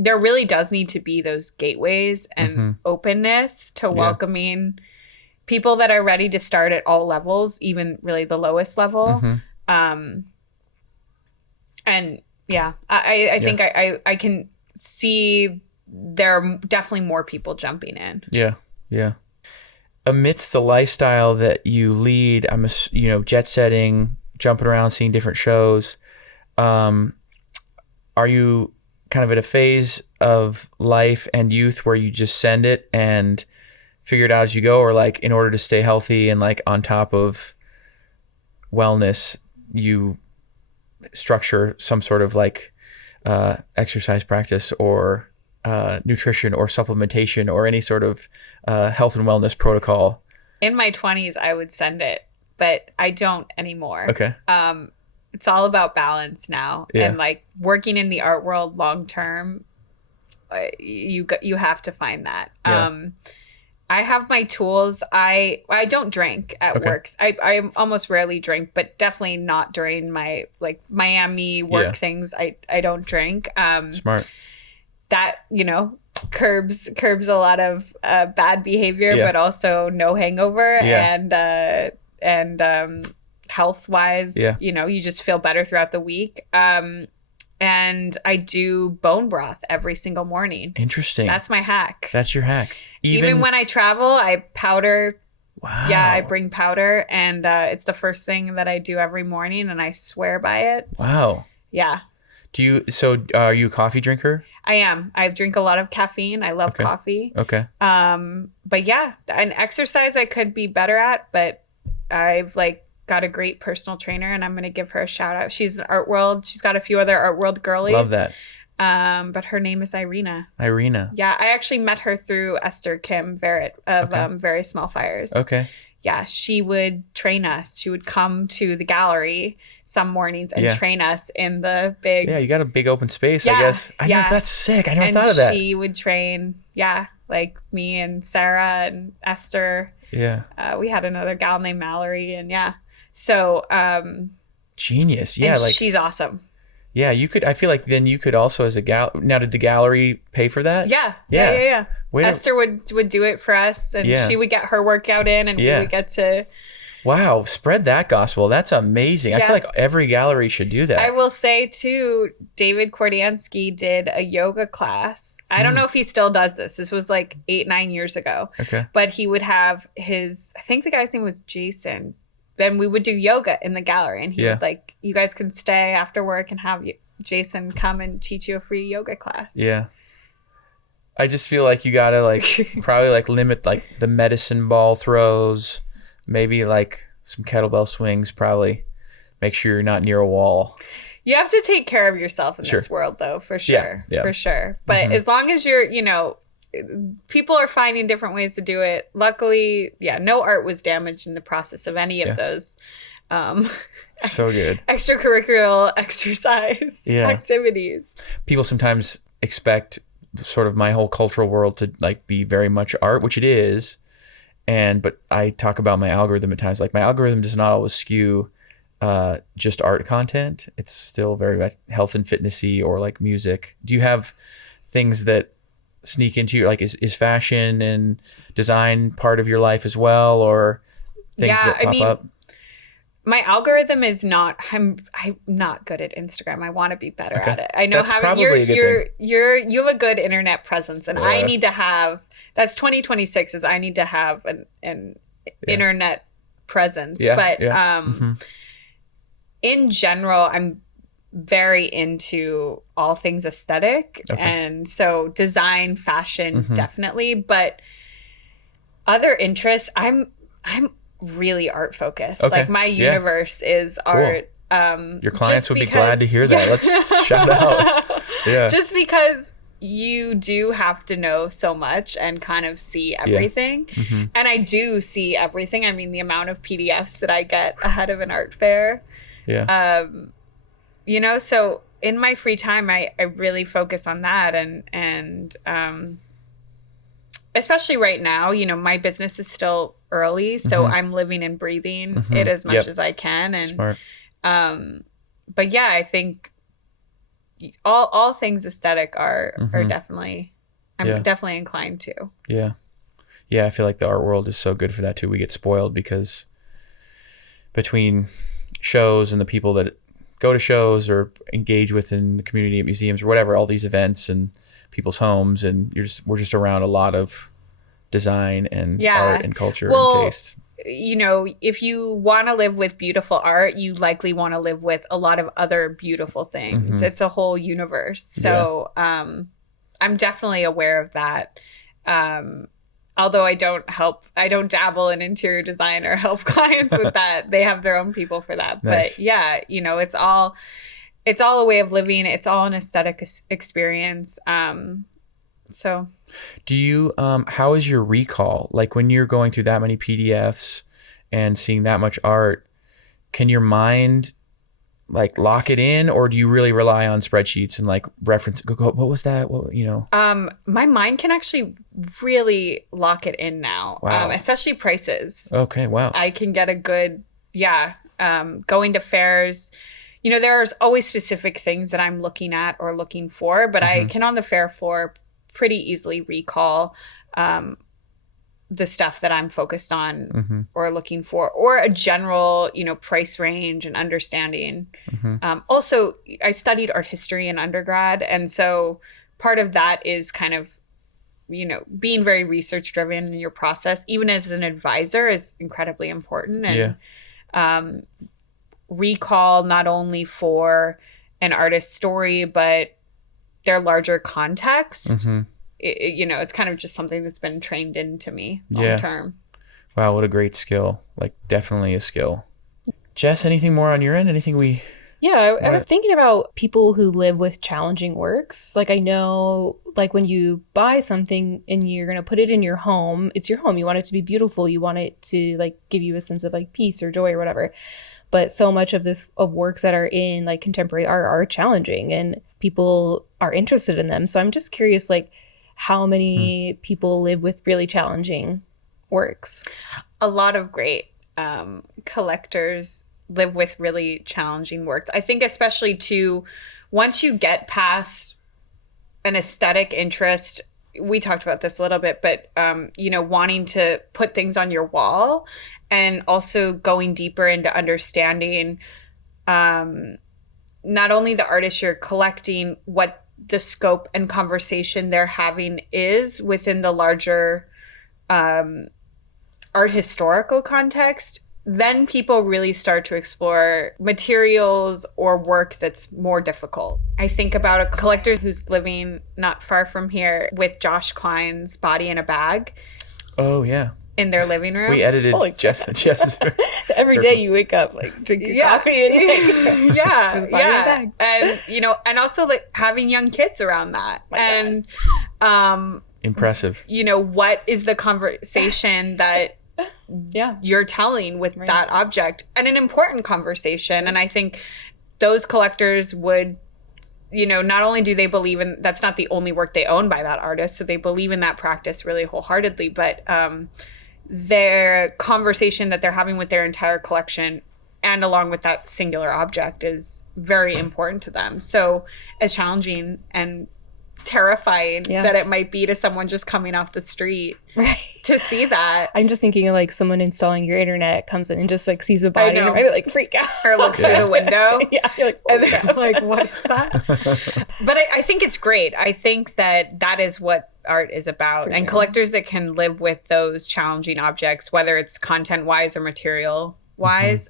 there really does need to be those gateways and openness to welcoming people that are ready to start at all levels, even really the lowest level. And yeah, I think I can see there are definitely more people jumping in. Yeah. Yeah. Amidst the lifestyle that you lead, jet setting, jumping around, seeing different shows. Are you kind of at a phase of life and youth where you just send it and figure it out as you go, or like in order to stay healthy and like on top of wellness, you structure some sort of like exercise practice or nutrition or supplementation or any sort of health and wellness protocol? In my 20s, I would send it, but I don't anymore. Okay. It's all about balance now. Yeah. And like working in the art world long term, you have to find that. Yeah. I have my tools. I don't drink at work. I almost rarely drink, but definitely not during my like Miami work things. I don't drink. Smart. That, you know, curbs a lot of bad behavior, but also no hangover, and health wise, you know, you just feel better throughout the week. And I do bone broth every single morning. Interesting. That's my hack. That's your hack. Even when I travel, I powder. Wow. Yeah, I bring powder, and it's the first thing that I do every morning, and I swear by it. Wow. Yeah. Are you a coffee drinker? I am. I drink a lot of caffeine. I love coffee. Okay. But yeah, an exercise I could be better at, but I've got a great personal trainer, and I'm going to give her a shout out. She's an Art World. She's got a few other Art World girlies. Love that. But her name is Irina. Yeah, I actually met her through Esther Kim Verrett of Very Small Fires. Okay. Yeah, she would train us. She would come to the gallery some mornings and train us in the big... Yeah, you got a big open space, I guess. I know, that's sick. I never thought of that. And she would train, like me and Sarah and Esther. Yeah. We had another gal named Mallory, and So... Genius. Yeah, and she's awesome. Yeah, you could. I feel like then you could also, as a now, did the gallery pay for that? Yeah. Esther would do it for us, and she would get her workout in, and we would get to. Wow, spread that gospel. That's amazing. I feel like every gallery should do that. I will say too, David Kordiansky did a yoga class. I don't know if he still does this. This was like 8-9 years ago. Okay. But he would have I think the guy's name was Jason. Then we would do yoga in the gallery, and he would you guys can stay after work and have Jason come and teach you a free yoga class. Yeah. I just feel like you gotta probably limit the medicine ball throws, maybe some kettlebell swings, probably make sure you're not near a wall. You have to take care of yourself in this world though, for sure. Yeah. For sure. But as long as you're, people are finding different ways to do it. Luckily, no art was damaged in the process of any of those so good extracurricular exercise activities. People sometimes expect sort of my whole cultural world to be very much art, which it is, but I talk about my algorithm at times. My algorithm does not always skew just art content. It's still very health and fitnessy or music. Do you have things that sneak into your is fashion and design part of your life as well, or things that pop up? My algorithm is not. I'm not good at Instagram. I want to be better at it. I know that's probably a good thing. You have a good internet presence, and I need to have. That's 2026. Is I need to have an internet presence. But in general, I'm very into all things aesthetic, and so design, fashion, definitely. But other interests, I'm really art focused. My universe is art. Your clients would be glad to hear that. Let's shout out. Just because you do have to know so much and kind of see everything. And I do see everything. I mean, the amount of PDFs that I get ahead of an art fair. So in my free time, I really focus on that. And especially right now, my business is still early. So I'm living and breathing it as much as I can. And, smart. But yeah, I think all things aesthetic are definitely, I'm definitely inclined to. Yeah. Yeah. I feel like the art world is so good for that too. We get spoiled because between shows and the people that go to shows or engage within the community at museums or whatever, all these events and people's homes, and we're just around a lot of design and art and culture and taste. If you want to live with beautiful art, you likely want to live with a lot of other beautiful things. It's a whole universe. So I'm definitely aware of that. Although I don't dabble in interior design or help clients with that. They have their own people for that. Nice. But it's all a way of living. It's all an aesthetic experience. So do you, how is your recall? When you're going through that many PDFs and seeing that much art, can your mind lock it in, or do you really rely on spreadsheets and reference? What was that? My mind can actually really lock it in now. Wow. Especially prices. Okay. Wow. I can get a good, going to fairs. There's always specific things that I'm looking at or looking for, but I can on the fair floor pretty easily recall the stuff that I'm focused on or looking for, or a general, price range and understanding. Also, I studied art history in undergrad. And so part of that is kind of, being very research driven in your process, even as an advisor, is incredibly important. And recall not only for an artist's story, but their larger context. It's kind of just something that's been trained into me long term. Wow, what a great skill. Like, definitely a skill. Jess, anything more on your end? Anything we... Yeah, I was thinking about people who live with challenging works. Like, I know, like, when you buy something and you're going to put it in your home, it's your home. You want it to be beautiful. You want it to, like, give you a sense of, like, peace or joy or whatever. But so much of works that are in, like, contemporary art are challenging, and people are interested in them. So I'm just curious, like, how many people live with really challenging works? A lot of great collectors live with really challenging works. I think especially once you get past an aesthetic interest, we talked about this a little bit, but wanting to put things on your wall, and also going deeper into understanding not only the artist you're collecting, what the scope and conversation they're having is within the larger art historical context, then people really start to explore materials or work that's more difficult. I think about a collector who's living not far from here with Josh Klein's Body in a Bag. Oh, yeah. In their living room. We edited Jess's. Every day you wake up, like, drink your coffee and bag. And and also, like, having young kids around that. Impressive. What is the conversation that you're telling with that object, and an important conversation. And I think those collectors would, not only do they believe in, that's not the only work they own by that artist, so they believe in that practice really wholeheartedly, but their conversation that they're having with their entire collection and along with that singular object is very important to them. So as challenging and terrifying that it might be to someone just coming off the street to see that. I'm just thinking of, like, someone installing your internet comes in and just, like, sees a body and they, like, freak out. Or looks through the window. You're like, and they're like, what is that? But I think it's great. I think that is what art is about. And collectors that can live with those challenging objects, whether it's content-wise or material-wise,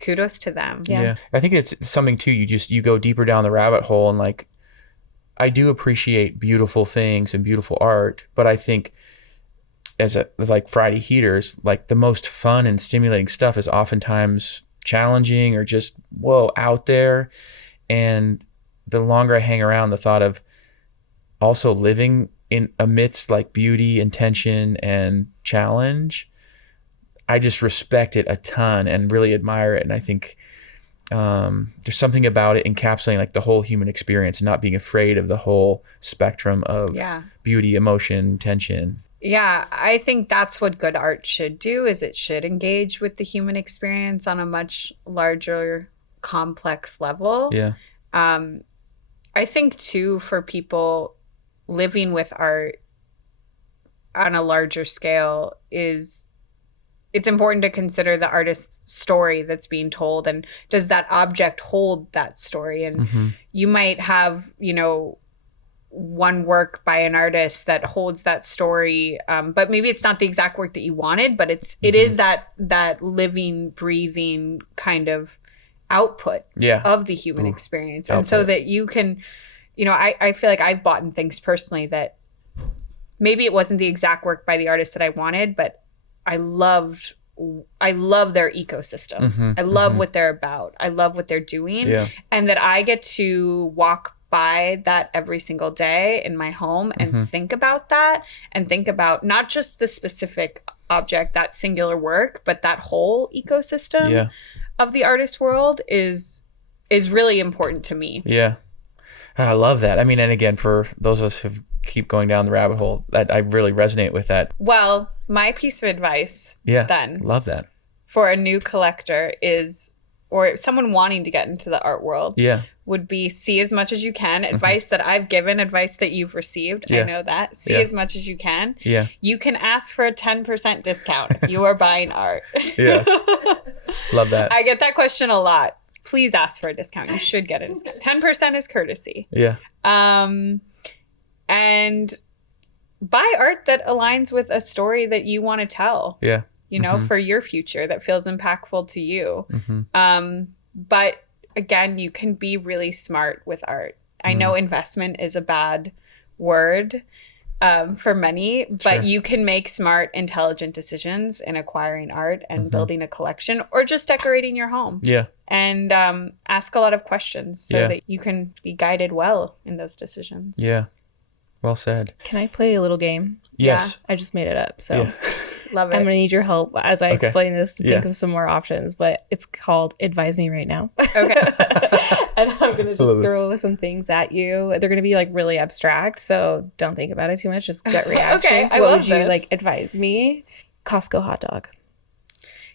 kudos to them. Yeah. I think it's something, too, you go deeper down the rabbit hole, and, like, I do appreciate beautiful things and beautiful art, but I think like Friday Heaters, like, the most fun and stimulating stuff is oftentimes challenging or just, out there. And the longer I hang around, the thought of also living in amidst, like, beauty and tension and challenge, I just respect it a ton and really admire it. And I think there's something about it encapsulating, like, the whole human experience and not being afraid of the whole spectrum of beauty, emotion, tension. Yeah, I think that's what good art should do, is it should engage with the human experience on a much larger, complex level. Yeah. I think, too, for people living with art on a larger scale, it's important to consider the artist's story that's being told, and does that object hold that story? And you might have, one work by an artist that holds that story, but maybe it's not the exact work that you wanted, but it is that living, breathing kind of output of the human experience. And so that you can, I feel like I've bought in things personally that maybe it wasn't the exact work by the artist that I wanted, but I love their ecosystem. I love what they're about. I love what they're doing. And that I get to walk by that every single day in my home and think about that, and think about not just the specific object, that singular work, but that whole ecosystem of the artist world is really important to me. Yeah. I love that. I mean, and again, for those of us who keep going down the rabbit hole, that I really resonate with that. Well, my piece of advice then, love that, for a new collector is, or someone wanting to get into the art world, would be see as much as you can. Advice that I've given, advice that you've received. Yeah. I know that. See Yeah. as much as you can. Yeah. You can ask for a 10% discount if you are buying art. Yeah. Love that. I get that question a lot. Please ask for a discount. You should get a discount. 10% is courtesy. Yeah. And buy art that aligns with a story that you want to tell. Yeah. You know, for your future that feels impactful to you. But again, you can be really smart with art. I know investment is a bad word for many, but you can make smart, intelligent decisions in acquiring art and building a collection or just decorating your home. Yeah. And ask a lot of questions so that you can be guided well in those decisions. Yeah. Well said. Can I play a little game? Yes. I just made it up. So Yeah. Love it. I'm going to need your help as I Okay. explain this to think Yeah. of some more options, but it's called Advise Me Right Now. Okay. And I'm going to just love this. throw some things at you. They're going to be like really abstract, so don't think about it too much. Just gut reaction. Okay, I what love would you this. like advise me? Costco hot dog.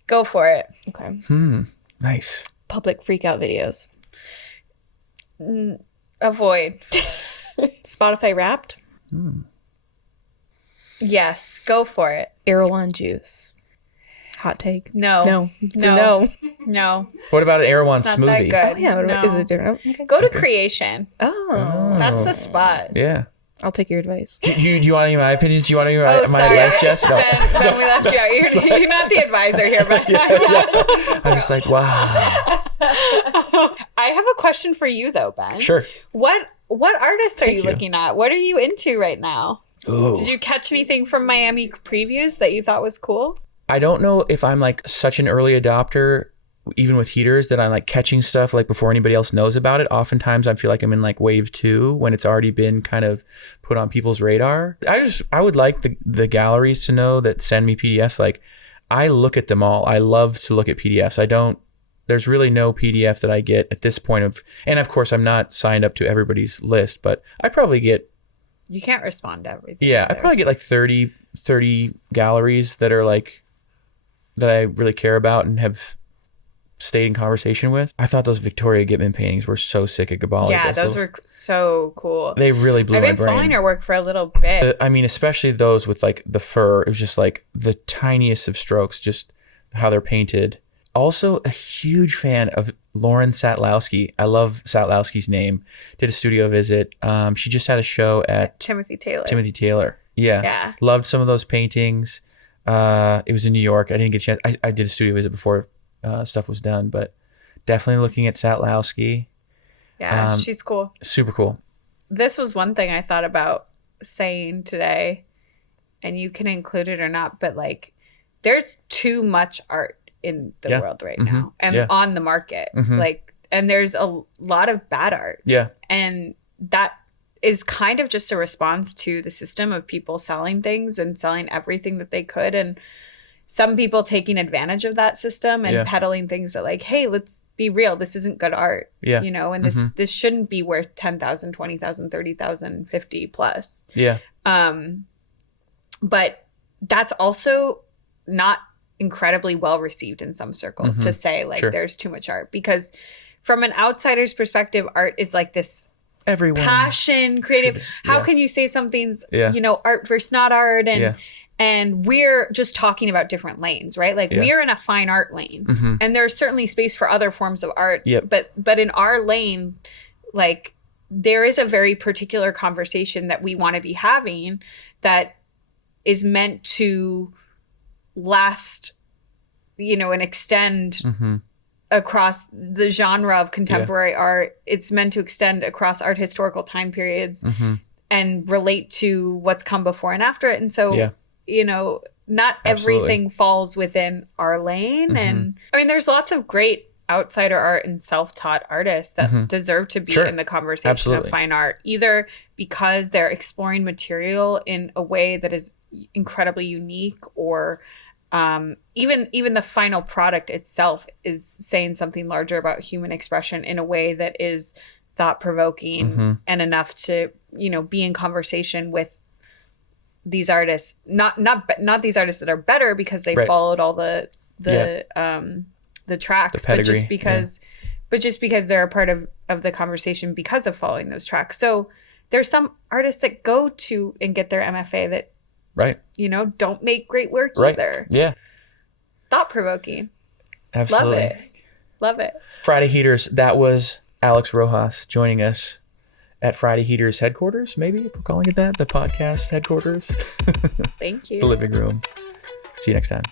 Go for it. Okay. Nice. Public freak out videos. Avoid. Spotify Wrapped. Yes. Go for it. Erewhon juice. Hot take. No. No. It's a No. no. No. What about an Erewhon It's not smoothie? that Oh good. yeah. No. Is it different? Okay. Go to creation. Oh. That's the spot. Yeah. I'll take your advice. Do you want any of my opinions? Do you want any of my, Oh, my sorry. advice, Jess? No. Ben, we left you out. You're not the advisor here, but I was just like, wow. I have a question for you though, Ben. Sure. What artists are Thank you you. looking at? What are you into right now? Ooh. Did you catch anything from Miami previews that you thought was cool? I don't know if I'm like such an early adopter, even with heaters, that I'm like catching stuff like before anybody else knows about it. Oftentimes I feel like I'm in like wave 2 when it's already been kind of put on people's radar. I would like the galleries to know that send me PDFs. Like I look at them all. I love to look at PDFs. There's really no PDF that I get at this point and of course I'm not signed up to everybody's list, but I probably get, You can't respond to everything. yeah, I probably get like 30 galleries that are like, that I really care about and have stayed in conversation with. I thought those Victoria Gitman paintings were so sick at Gabali. Yeah, those were so cool. They really blew I've my been brain. following her work for a little bit. I mean, especially those with like the fur. It was just like the tiniest of strokes, just how they're painted. Also, a huge fan of Lauren Satlowski. I love Satlowski's name. Did a studio visit. She just had a show at Timothy Taylor. Timothy Taylor. Yeah. Yeah. Loved some of those paintings. It was in New York. I didn't get a chance. I did a studio visit before stuff was done, but definitely looking at Satlowski. Yeah, she's cool. Super cool. This was one thing I thought about saying today, and you can include it or not, but like there's too much art in the Yeah. world right Mhm. now and Yeah. on the market. Mhm. Like, and there's a lot of bad art. Yeah. And that is kind of just a response to the system of people selling things and selling everything that they could. And some people taking advantage of that system and Yeah. peddling things that like, hey, let's be real. This isn't good art. Yeah. You know, and this shouldn't be worth 10,000, 20,000, 30,000, 50 plus. Yeah. But that's also not incredibly well received in some circles to say like Sure. there's too much art, because from an outsider's perspective, art is like this Everyone. passion, creative. How yeah. can you say something's Yeah. you know, art versus not art? And Yeah. and we're just talking about different lanes, right? Like Yeah. we are in a fine art lane, Mhm. and there's certainly space for other forms of art. Yep. But in our lane, like there is a very particular conversation that we want to be having that is meant to last, you know, and extend Mhm. across the genre of contemporary art. It's meant to extend across art historical time periods Mhm. and relate to what's come before and after it. And so, Yeah. you know, not Absolutely. everything falls within our lane. Mhm. And I mean, there's lots of great outsider art and self-taught artists that deserve to be Sure. in the conversation Absolutely. of fine art, either because they're exploring material in a way that is incredibly unique, or even the final product itself is saying something larger about human expression in a way that is thought-provoking and enough to, you know, be in conversation with these artists, not these artists that are better because they Right. followed all the tracks, The but pedigree, just because but just because they're a part of the conversation because of following those tracks. So there's some artists that go to and get their MFA that, right, don't make great work right, either. yeah, Thought-provoking. absolutely. Love it. Friday Heaters, that was Alex Rojas joining us at Friday Heaters headquarters, maybe if we're calling it that, the podcast headquarters. Thank you. The living room. See you next time.